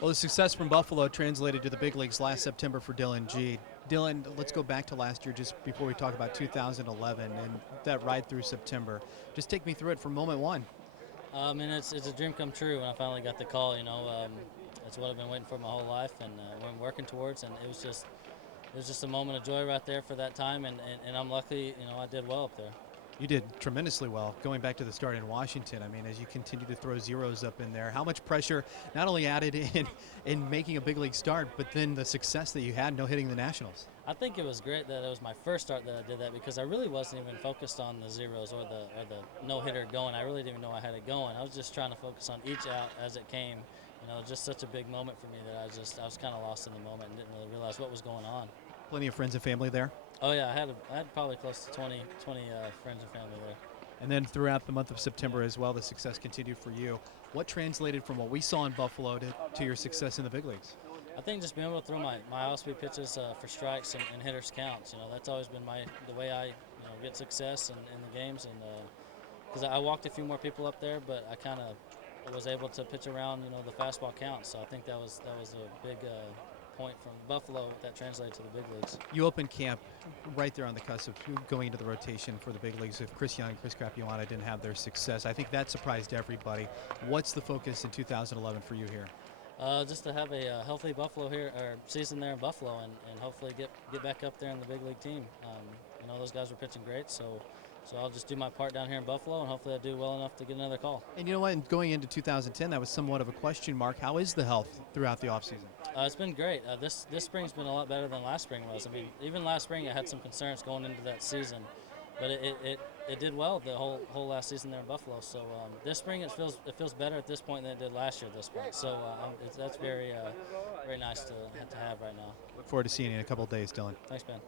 Well, the success from Buffalo translated to the big leagues last September for Dillon Gee. Dillon, let's go back to last year just before we talk about 2011 and that ride through September. Just take me through it from moment one. And it's a dream come true when I finally got the call. It's what I've been waiting for my whole life, and been working towards. And it was just a moment of joy right there for that time. And I'm lucky. I did well up there. You did tremendously well going back to the start in Washington. I mean, as you continue to throw zeros up in there, how much pressure not only added in making a big league start, but then the success that you had no hitting the Nationals? I think it was great that it was my first start that I did that because I really wasn't even focused on the zeros or the no hitter going. I really didn't even know I had it going. I was just trying to focus on each out as it came. Just such a big moment for me that I was kind of lost in the moment and didn't really realize what was going on. Plenty of friends and family there. Oh yeah, I had probably close to 20 friends and family there. And then throughout the month of September as well, the success continued for you. What translated from what we saw in Buffalo to your success in the big leagues? I think just being able to throw my off-speed pitches for strikes and hitters counts. That's always been the way I get success in the games, and because I walked a few more people up there, but I kind of was able to pitch around the fastball counts. So I think that was a big point from Buffalo that translated to the big leagues. You opened camp right there on the cusp of going into the rotation for the big leagues. If Chris Young and Chris Capuana didn't have their success, I think that surprised everybody. What's the focus in 2011 for you here? Just to have a healthy Buffalo here or season there in Buffalo, and hopefully get back up there in the big league team. Those guys were pitching great, so I'll just do my part down here in Buffalo, and hopefully I do well enough to get another call. And you know what? Going into 2010, that was somewhat of a question mark. How is the health throughout the offseason? It's been great. This spring's been a lot better than last spring was. I mean, even last spring I had some concerns going into that season, but it did well the whole last season there in Buffalo. So this spring it feels better at this point than it did last year at this point. So that's very nice to have right now. Look forward to seeing you in a couple of days, Dylan. Thanks, Ben.